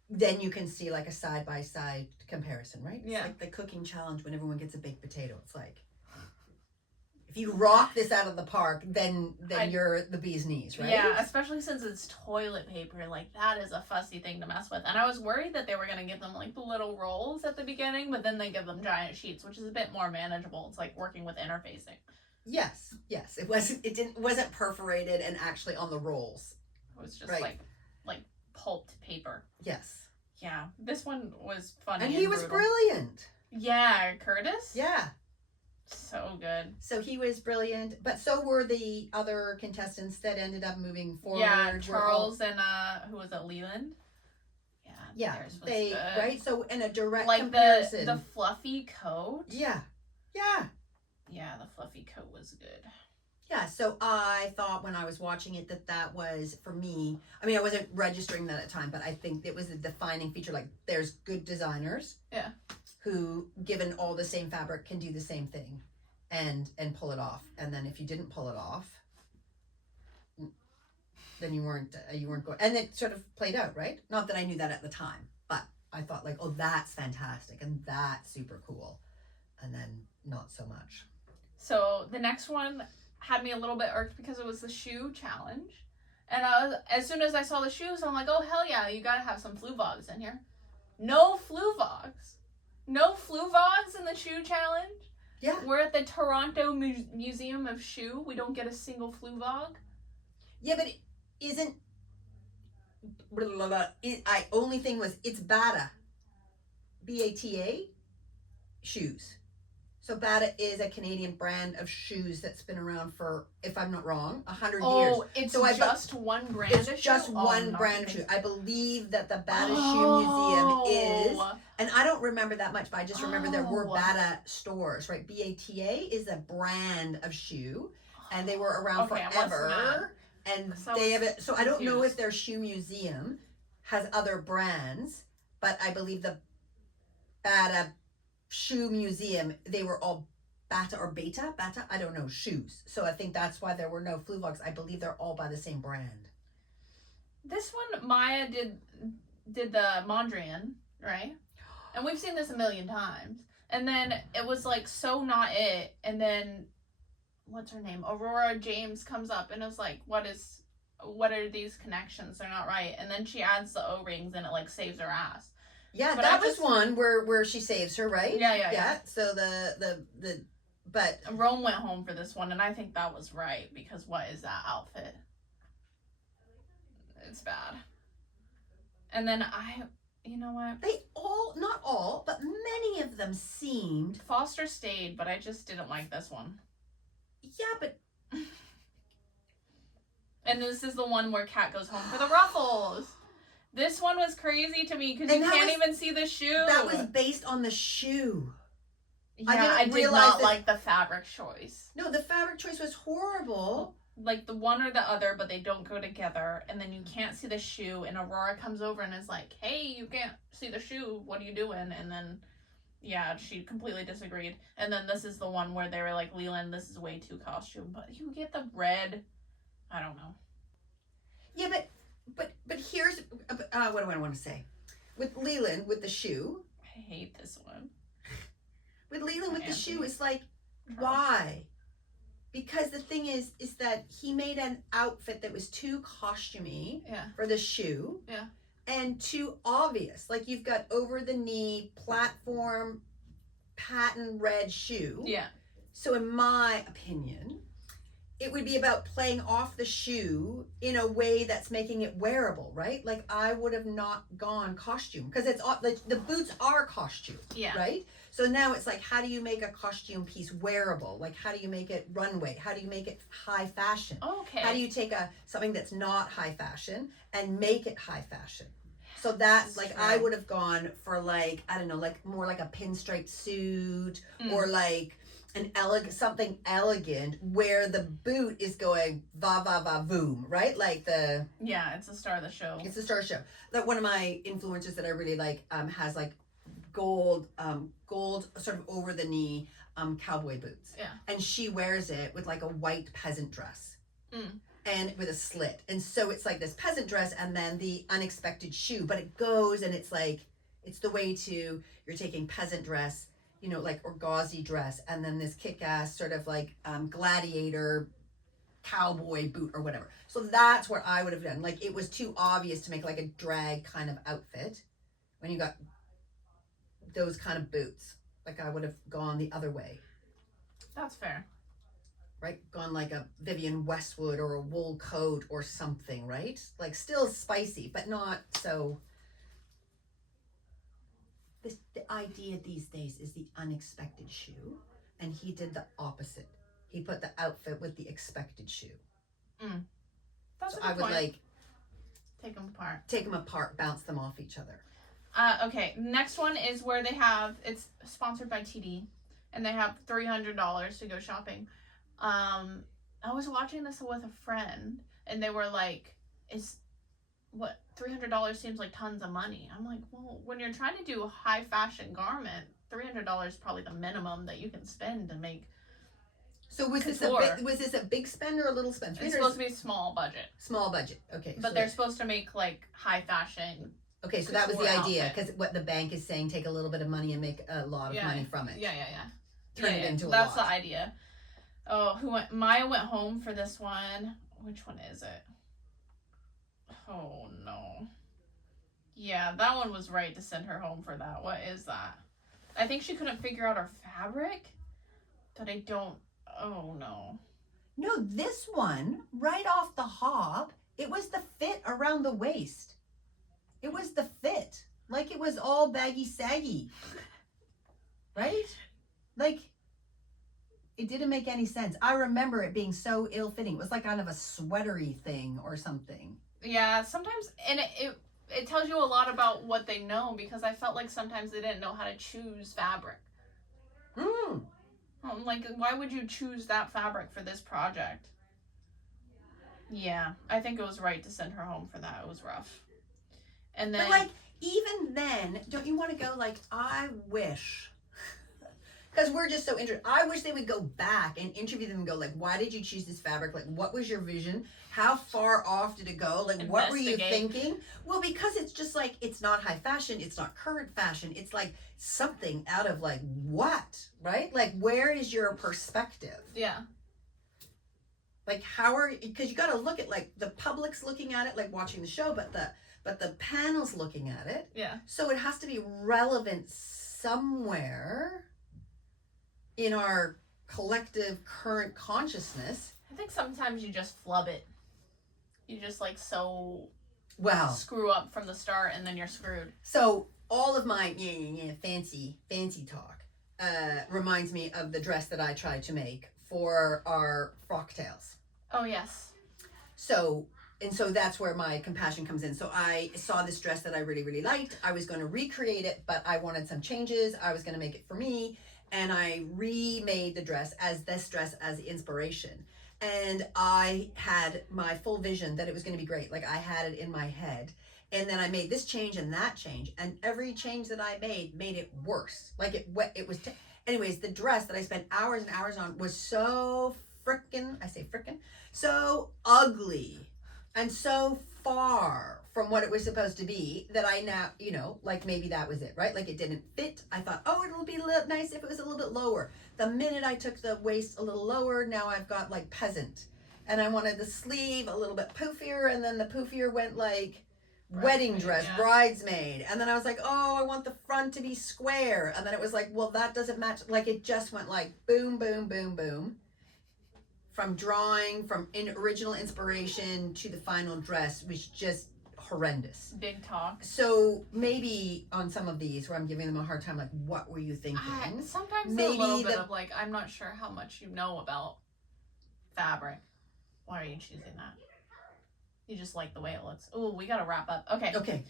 then you can see like a side by side comparison, right? Yeah. It's like the cooking challenge when everyone gets a baked potato. It's like, if you rock this out of the park, then you're the bee's knees, right? Yeah, especially since it's toilet paper. Like, that is a fussy thing to mess with. And I was worried that they were going to give them, like, the little rolls at the beginning, but then they give them giant sheets, which is a bit more manageable. It's like working with interfacing. Yes. It wasn't perforated and actually on the rolls. It was just, like pulped paper. Yes. Yeah. This one was funny and he was brutal. Brilliant. Yeah, Curtis? Yeah. So good. So he was brilliant, but so were the other contestants that ended up moving forward. Yeah, Charles and who was it, Leland? Yeah, theirs was they good. Right. So in a direct like comparison, the fluffy coat. Yeah. Yeah, the fluffy coat was good. Yeah. So I thought when I was watching it that was for me. I mean, I wasn't registering that at the time, but I think it was a defining feature. Like, there's good designers. Yeah. Who, given all the same fabric, can do the same thing and pull it off. And then if you didn't pull it off, then you weren't going. And it sort of played out, right? Not that I knew that at the time, but I thought like, oh, that's fantastic and that's super cool. And then not so much. So the next one had me a little bit irked because it was the shoe challenge. And as soon as I saw the shoes, I'm like, oh, hell yeah, you gotta have some fluvogs in here. No fluvogs. No fluvogs in the shoe challenge? Yeah. We're at the Toronto Museum of Shoe. We don't get a single fluvog? Yeah, but it isn't... only thing was, it's Bata. B-A-T-A. Shoes. So Bata is a Canadian brand of shoes that's been around for, if I'm not wrong, 100 years. Oh, it's so just one brand of shoe? It's just one brand of shoe. I believe that the Bata Shoe Museum is, and I don't remember that much, but I just remember there were Bata stores, right? B-A-T-A is a brand of shoe, and they were around forever. And they have it. So I don't know if their shoe museum has other brands, but I believe the Bata Shoe Museum, they were all Bata, I don't know, shoes. So I think that's why there were no fluvogs. I believe they're all by the same brand. This one, Maya did the Mondrian. right? And we've seen this a million times. And then it was like so not it. And then what's her name? Aurora James comes up and is like, what are these connections? They're not right. And then she adds the O-rings and it like saves her ass. Yeah, But that was one where she saves her, right? Yeah. So but Rome went home for this one, and I think that was right, because what is that outfit? It's bad. And then you know what? They all, not all, but many of them seemed. Foster stayed, but I just didn't like this one. Yeah, but. And this is the one where Kat goes home for the ruffles. This one was crazy to me because you can't even see the shoe. That was based on the shoe. Yeah, I did not like the fabric choice. No, the fabric choice was horrible. Like the one or the other, but they don't go together. And then you can't see the shoe. And Aurora comes over and is like, hey, you can't see the shoe. What are you doing? And then, yeah, she completely disagreed. And then this is the one where they were like, Leland, this is way too costume. But you get the red. I don't know. Yeah, but here's what do I want to say? With Leland with the shoe. I hate this one. With Leland with the shoe, it's like, why? Because the thing is that he made an outfit that was too costumey for the shoe. Yeah. And too obvious. Like you've got over the knee platform patent red shoe. Yeah. So in my opinion, it would be about playing off the shoe in a way that's making it wearable, right? Like I would have not gone costume because it's like the boots are costume, right? So now it's like, how do you make a costume piece wearable? Like, how do you make it runway? How do you make it high fashion? Okay. How do you take something that's not high fashion and make it high fashion? So that's like, true. I would have gone for like, I don't know, like more like a pinstripe suit or like something elegant where the boot is going va va va boom, right? Like it's the star of the show. It's the star of the show. Like one of my influencers that I really like has like gold sort of over the knee cowboy boots. Yeah. And she wears it with like a white peasant dress. And with a slit. And so it's like this peasant dress and then the unexpected shoe, but it goes and it's like, it's the way to, you're taking peasant dress, you know, like, or gauzy dress, and then this kick-ass sort of like gladiator cowboy boot or whatever. So that's what I would have done. Like, it was too obvious to make like a drag kind of outfit when you got those kind of boots. Like, I would have gone the other way. That's fair. Right? Gone like a Vivienne Westwood or a wool coat or something, right? Like, still spicy, but not so... The idea these days is the unexpected shoe, and he did the opposite. He put the outfit with the expected shoe. That's so a good I would point. like take them apart, bounce them off each other. Okay, next one is where it's sponsored by TD, and they have $300 to go shopping. I was watching this with a friend, and they were like, $300 seems like tons of money. I'm like, well, when you're trying to do a high fashion garment, $300 is probably the minimum that you can spend to make. So was this a big spend or a little spend? It's supposed to be small budget. Small budget, okay. But they're supposed to make like high fashion. Okay, so that was the idea, because what the bank is saying, take a little bit of money and make a lot of money from it. Yeah. Turn it into a lot. That's the idea. Oh, Maya went home for this one. Which one is it? Oh no. Yeah, that one was right to send her home for that. What is that? I think she couldn't figure out her fabric, but I don't. Oh no. No, this one, right off the hob, it was the fit around the waist. It was the fit. Like it was all baggy saggy. Right? Like, it didn't make any sense. I remember it being so ill-fitting. It was like kind of a sweatery thing or something. Yeah, sometimes, and it tells you a lot about what they know, because I felt like sometimes they didn't know how to choose fabric. Like, why would you choose that fabric for this project? Yeah, I think it was right to send her home for that. It was rough. And then, but like, even then, don't you want to go like, I wish... Because we're just so interested. I wish they would go back and interview them and go like, why did you choose this fabric? Like, what was your vision? How far off did it go? Like, what were you thinking? Well, because it's just like, it's not high fashion. It's not current fashion. It's like something out of like what, right? Like, where is your perspective? Yeah. Like, because you got to look at like the public's looking at it, like watching the show, but the panel's looking at it. Yeah. So it has to be relevant somewhere in our collective current consciousness. I think sometimes you just flub it. You just like screw up from the start and then you're screwed. So all of my fancy talk reminds me of the dress that I tried to make for our frocktails. Oh yes. So that's where my compassion comes in. So I saw this dress that I really, really liked. I was going to recreate it, but I wanted some changes. I was going to make it for me. And I remade the dress as inspiration. And I had my full vision that it was going to be great. Like I had it in my head. And then I made this change and that change. And every change that I made it worse. Like it was, anyways, the dress that I spent hours and hours on was so so ugly and so far from what it was supposed to be that I now, like maybe that was it, right? Like it didn't fit. I thought, oh, it'll be nice if it was a little bit lower. The minute I took the waist a little lower, now I've got like peasant. And I wanted the sleeve a little bit poofier, and then the poofier went like wedding dress, bridesmaid. And then I was like, oh, I want the front to be square. And then it was like, well, that doesn't match. Like it just went like boom, boom, boom, boom. From drawing, from original inspiration to the final dress was just horrendous. Big talk. So maybe on some of these where I'm giving them a hard time, like, what were you thinking? Sometimes maybe a little bit of like, I'm not sure how much you know about fabric. Why are you choosing that? You just like the way it looks. Oh, we gotta wrap up. Okay.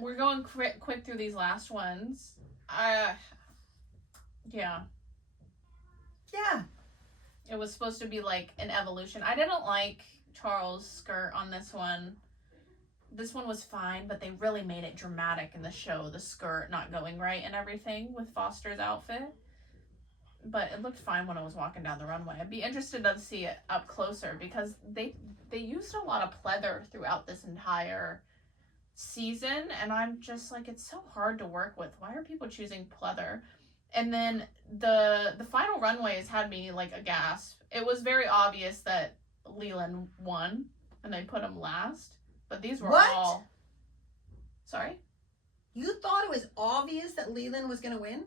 We're going quick through these last ones. Yeah. It was supposed to be like an evolution. I didn't like Charles' skirt on this one. This one was fine, but they really made it dramatic in the show. The skirt not going right and everything with Foster's outfit. But it looked fine when I was walking down the runway. I'd be interested to see it up closer because they used a lot of pleather throughout this entire season. And I'm just like, it's so hard to work with. Why are people choosing pleather? And then the final runways had me like aghast. It was very obvious that Leland won and they put him last. But these were all... Sorry? You thought it was obvious that Leland was going to win?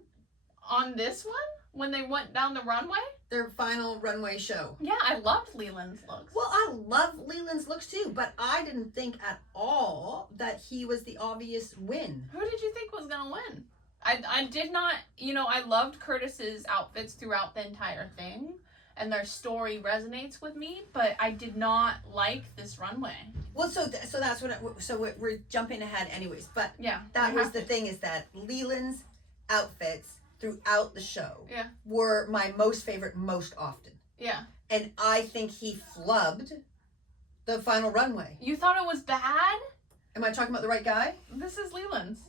On this one? When they went down the runway? Their final runway show. Yeah, I loved Leland's looks. Well, I love Leland's looks too, but I didn't think at all that he was the obvious win. Who did you think was going to win? I did not... I loved Curtis's outfits throughout the entire thing. And their story resonates with me, but I did not like this runway. Well, so that's what we're jumping ahead, anyways. But yeah, that was the thing, is that Leland's outfits throughout the show were my most favorite most often. Yeah, and I think he flubbed the final runway. You thought it was bad? Am I talking about the right guy? This is Leland's.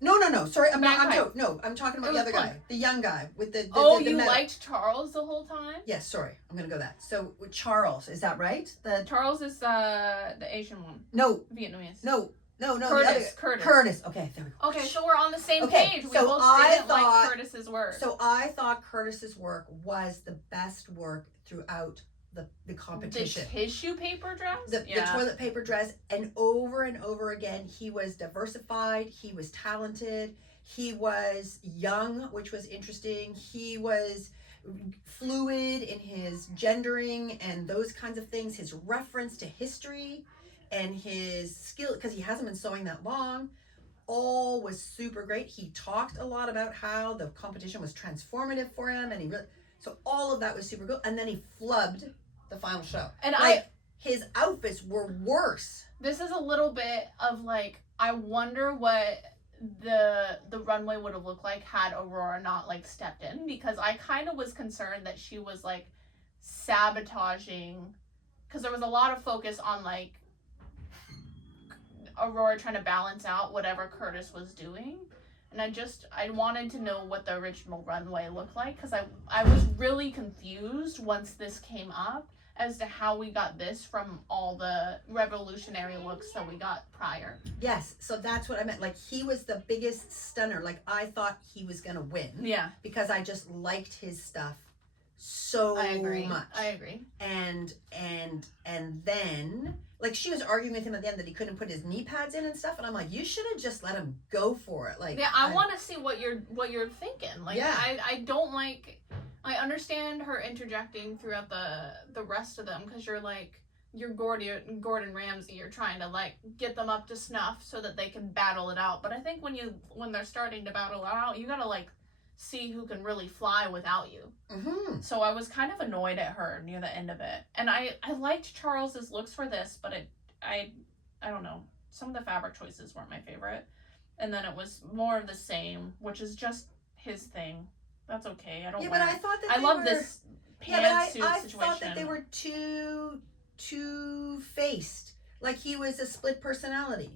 No. Sorry, I'm talking about the other guy, the young guy with the you liked Charles the whole time? Yes. Sorry, I'm gonna go that. So with Charles, is that right? Charles is the Asian one. No. Vietnamese. No. Curtis. Okay, there we go. Okay, so we're on the same page. We both didn't like Curtis's work. So I thought Curtis's work was the best work throughout the competition. The tissue paper dress? The toilet paper dress. And over again, he was diversified. He was talented. He was young, which was interesting. He was fluid in his gendering and those kinds of things. His reference to history and his skill, because he hasn't been sewing that long, all was super great. He talked a lot about how the competition was transformative for him, and so all of that was super good. And then he flubbed the final show. And his outfits were worse. This is a little bit of like, I wonder what the runway would have looked like had Aurora not like stepped in, because I kind of was concerned that she was like sabotaging, because there was a lot of focus on like Aurora trying to balance out whatever Curtis was doing. and I wanted to know what the original runway looked like, because I was really confused once this came up as to how we got this from all the revolutionary looks that we got prior. Yes, so that's what I meant. Like, he was the biggest stunner. Like, I thought he was gonna win. Yeah. Because I just liked his stuff so much. I agree. And then, like, she was arguing with him at the end that he couldn't put his knee pads in and stuff, and I'm like, you should have just let him go for it. Like, yeah, I want to see what you're thinking. Like, yeah. I don't like. I understand her interjecting throughout the rest of them, because you're Gordon Ramsay. You're trying to like get them up to snuff so that they can battle it out. But I think when they're starting to battle it out, you gotta like see who can really fly without you. Mm-hmm. So I was kind of annoyed at her near the end of it, and I liked Charles's looks for this, but I don't know, some of the fabric choices weren't my favorite, and then it was more of the same, which is just his thing. That's okay. I don't. Yeah, but I thought that I love this pantsuit situation. I thought that they were two-faced. Like, he was a split personality.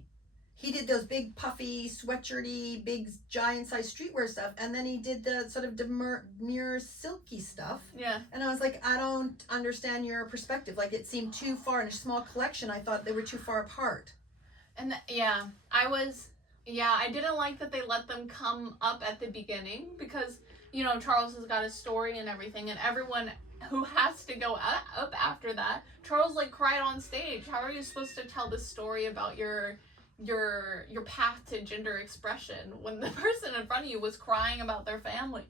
He did those big puffy sweatshirty, big giant size streetwear stuff, and then he did the sort of demure silky stuff. Yeah. And I was like, I don't understand your perspective. Like, it seemed too far in a small collection. I thought they were too far apart. And I didn't like that they let them come up at the beginning, because Charles has got his story and everything, and everyone who has to go up after that, Charles like cried on stage. How are you supposed to tell this story about your path to gender expression when the person in front of you was crying about their family?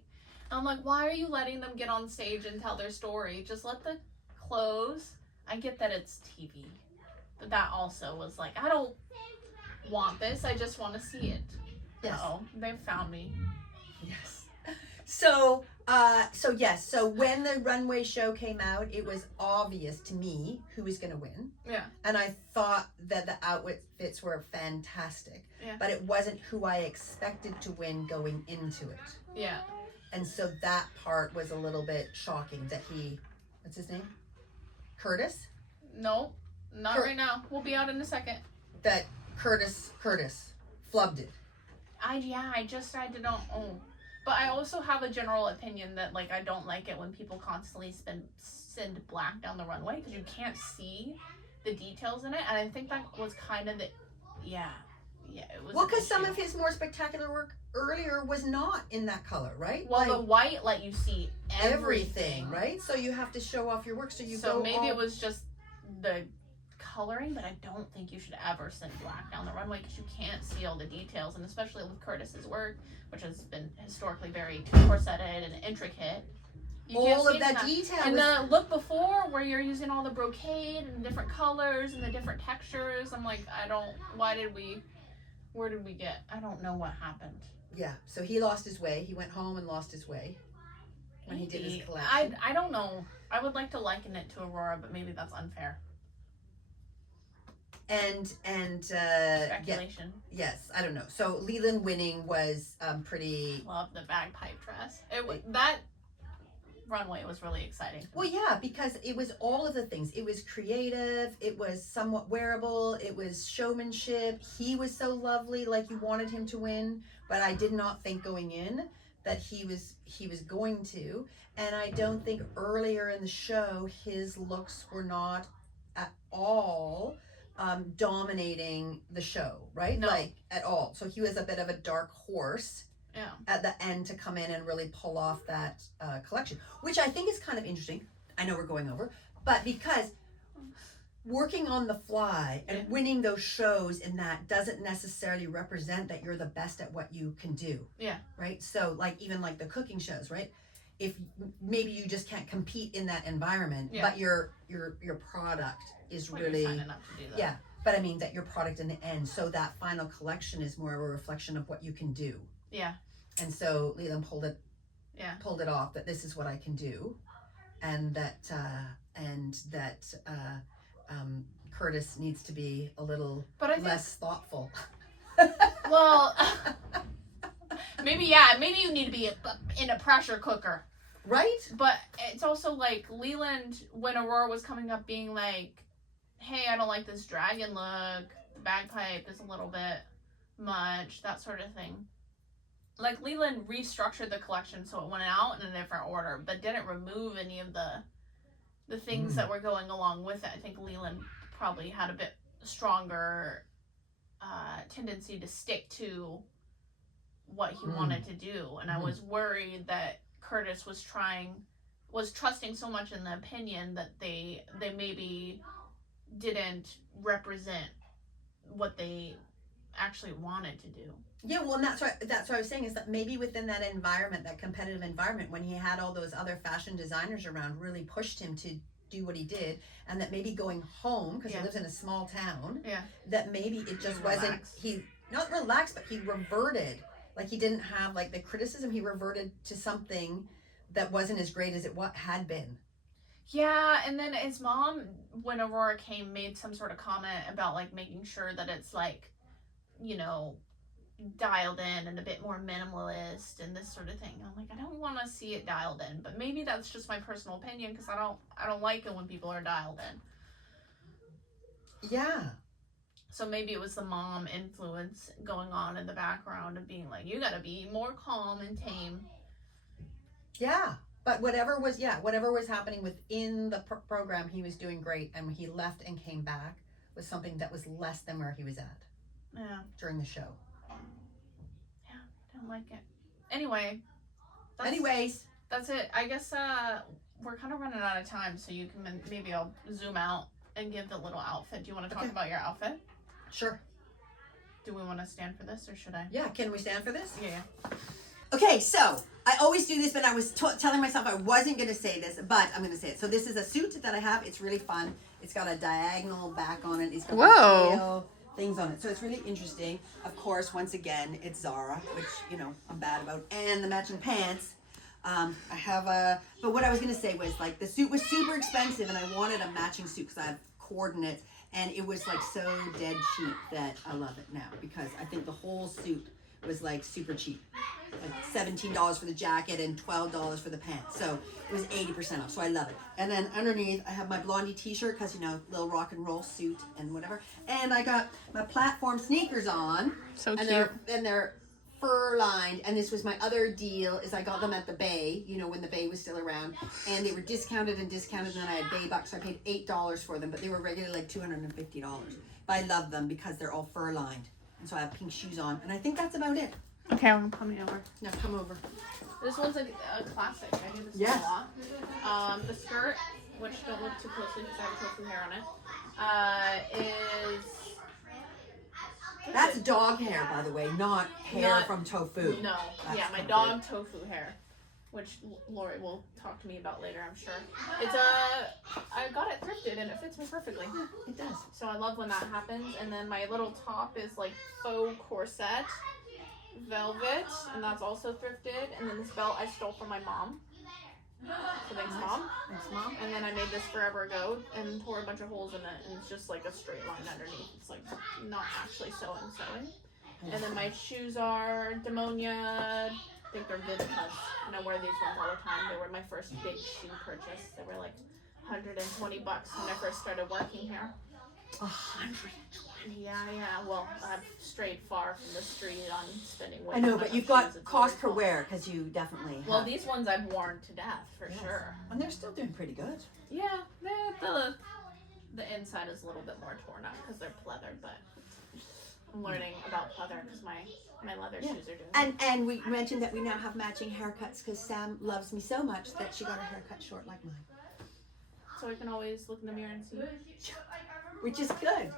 And I'm like, why are you letting them get on stage and tell their story? Just let the clothes. I get that it's TV, but that also was like, I don't want this. I just want to see it. Yes. Oh, they've found me. Yes. So when the runway show came out, it was obvious to me who was going to win. Yeah. And I thought that the outfits were fantastic. Yeah. But it wasn't who I expected to win going into it. Yeah. And so that part was a little bit shocking that what's his name? Curtis? No, not right now. We'll be out in a second. That Curtis flubbed it. I don't know. But I also have a general opinion that, like, I don't like it when people constantly send black down the runway, because you can't see the details in it. And I think that was kind of it was. Well, because some of his more spectacular work earlier was not in that color, right? Well, the white let you see everything, right? So you have to show off your work. So maybe it was just the coloring, but I don't think you should ever send black down the runway, because you can't see all the details, and especially with Curtis's work, which has been historically very corseted and intricate. All of that detail. And the look before, where you're using all the brocade and different colors and the different textures, I'm like, where did we get? I don't know what happened. Yeah, so he lost his way. He went home and lost his way when he did his collection. I don't know. I would like to liken it to Aurora, but maybe that's unfair. And speculation. Yes, I don't know. So Leland winning was pretty. Love the bagpipe dress. That runway was really exciting. Well, yeah, because it was all of the things. It was creative. It was somewhat wearable. It was showmanship. He was so lovely, like you wanted him to win. But I did not think going in that he was going to. And I don't think earlier in the show his looks were not at all dominating the show, right? No. Like, at all. So he was a bit of a dark horse at the end to come in and really pull off that collection, which I think is kind of interesting. I know we're going over, but because working on the fly and winning those shows in that doesn't necessarily represent that you're the best at what you can do. Yeah. Right? So like, even like the cooking shows, right? If maybe you just can't compete in that environment, but your product is really signing up to do that. Yeah, but I mean that your product in the end, so that final collection is more of a reflection of what you can do. Yeah. And so Leland pulled it off, that this is what I can do, and that Curtis needs to be a little less thoughtful. Well, maybe you need to be in a pressure cooker. Right? But it's also like Leland, when Aurora was coming up, being like, hey, I don't like this dragon look, the bagpipe is a little bit much, that sort of thing. like Leland restructured the collection so it went out in a different order, but didn't remove any of the things that were going along with it. I think Leland probably had a bit stronger tendency to stick to what he wanted to do, and I was worried that Curtis was trusting so much in the opinion that they maybe didn't represent what they actually wanted to do. Yeah, well, and that's what I was saying, is that maybe within that environment, that competitive environment, when he had all those other fashion designers around, really pushed him to do what he did, and that maybe going home, because he lives in a small town, that maybe it just wasn't, he not relaxed, but he reverted, like he didn't have like the criticism, he reverted to something that wasn't as great as it had been. Yeah, and then his mom, when Aurora came, made some sort of comment about like making sure that it's like, you know, dialed in and a bit more minimalist and this sort of thing. And I'm like, I don't want to see it dialed in, but maybe that's just my personal opinion, because I don't like it when people are dialed in. Yeah. So maybe it was the mom influence going on in the background of being like, you gotta be more calm and tame. Yeah. But whatever was happening within the program, he was doing great. And when he left and came back was something that was less than where he was at. Yeah. During the show. Yeah, don't like it. Anyway. That's it. I guess we're kind of running out of time, so you can maybe I'll zoom out and give the little outfit. Do you want to talk about your outfit? Sure. Do we want to stand for this, or should I? Yeah, can we stand for this? Yeah. Okay, so I always do this, but I was telling myself I wasn't going to say this, but I'm going to say it. So this is a suit that I have. It's really fun. It's got a diagonal back on it. It's got tail things on it. So it's really interesting. Of course, once again, it's Zara, which, you know, I'm bad about. And the matching pants. I have but what I was going to say was, like, the suit was super expensive, and I wanted a matching suit because I have coordinates. And it was, like, so dead cheap that I love it now, because I think the whole suit was, like, super cheap. Like $17 for the jacket and $12 for the pants. So it was 80% off. So I love it. And then underneath, I have my Blondie t-shirt, because, you know, little rock and roll suit and whatever. And I got my platform sneakers on. So and cute. They're fur lined. And this was my other deal, is I got them at the Bay, you know, when the Bay was still around. And they were discounted. And then I had Bay bucks. So I paid $8 for them. But they were regularly like $250. But I love them because they're all fur lined. And so I have pink shoes on. And I think that's about it. Okay, I'm coming over. Now come over. This one's a classic. I do this one a lot. The skirt, which don't look too closely because I have tofu hair on it, is... That's dog hair, by the way, not hair from tofu. No. That's my dog tofu hair, which Lori will talk to me about later, I'm sure. It's I got it thrifted and it fits me perfectly. It does. So I love when that happens. And then my little top is like faux corset. Velvet, and that's also thrifted. And then this belt I stole from my mom. So thanks, Mom. Thanks, Mom. And then I made this forever ago and tore a bunch of holes in it, and it's just like a straight line underneath. It's like not actually sewing. And then my shoes are Demonia. I think they're Vivitas, and I wear these ones all the time. They were my first big shoe purchase. They were like $120 when I first started working here. 120. Yeah. Well, I've strayed far from the street on spending way. I know, but you've got cost per wear, because you definitely have. Well, these ones I've worn to death for sure. And they're still doing pretty good. Yeah, the inside is a little bit more torn up because they're pleather, but I'm learning about pleather because my leather shoes are doing. And we mentioned that we now have matching haircuts, because Sam loves me so much that she got her hair cut short like mine. So I can always look in the mirror and see. Which is good.